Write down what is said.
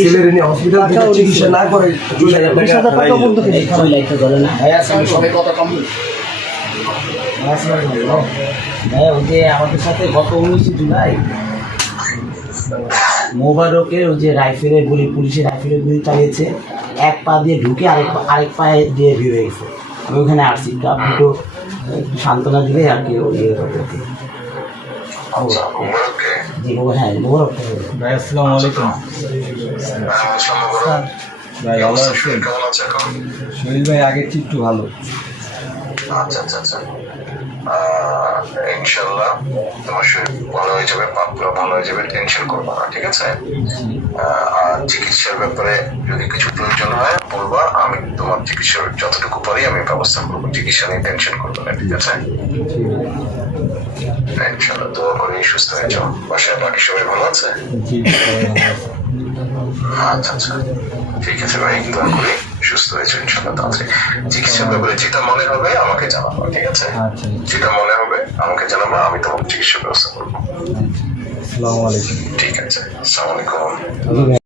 ছেলের নিয়ে হসপিটাল থেকে চিকিৎসা না করে 20,000 টাকা বন্ধ করে এখানে লাইটটা জ্বলে না ভাই আসলে সবাই কথা কম ভাই ওই যে আমাদের সাথে গত 19 জুলাই মোবারকের ওই যে রাইফেলের গুলি, পুলিশের রাইফেলের গুলি চালিয়েছে, এক পা দিয়ে ঢুকে আরেক পায়ে দিয়ে বের হয়ে গেছে। আমি ওখানে আসছি, আপনি একটু সান্ত্বনা দিলে আর কি ওই জি হ্যাঁ মোবারক ভাই আসসালামু আলাইকুম ভাই ভালো আছেন? শরীর ভাই আগের চেয়ে একটু ভালো। আচ্ছা আচ্ছা আচ্ছা ইনশাল্লাহ তোমার শরীর ভালো হয়ে যাবে, পাপগুলো ভালো হয়ে যাবে, টেনশন করবো না, ঠিক আছে? আর চিকিৎসার ব্যাপারে যদি কিছু প্রয়োজন হয় বলবা, আমি তোমার চিকিৎসার যতটুকু পারি আমি ব্যবস্থা করবো, চিকিৎসা নিয়ে টেনশন করবো না, ঠিক আছে? ইনশাল্লাহ দোয়া করে সুস্থ হয়ে যাও। বাসায় বাকি সবাই ভালো আছে? আচ্ছা আচ্ছা ঠিক আছে ভাই, দোয়া করি সুস্থ হয়েছে ইনশাল্লাহ তাড়াতাড়ি। চিকিৎসার ব্যাপারে যেটা মনে হবে আমাকে জানাবো, ঠিক আছে? যেটা মনে হবে আমাকে জানাবো, আমি তোমার চিকিৎসার ব্যবস্থা করবো। আসসালামু আলাইকুম। ঠিক আছে, আসসালামু আলাইকুম।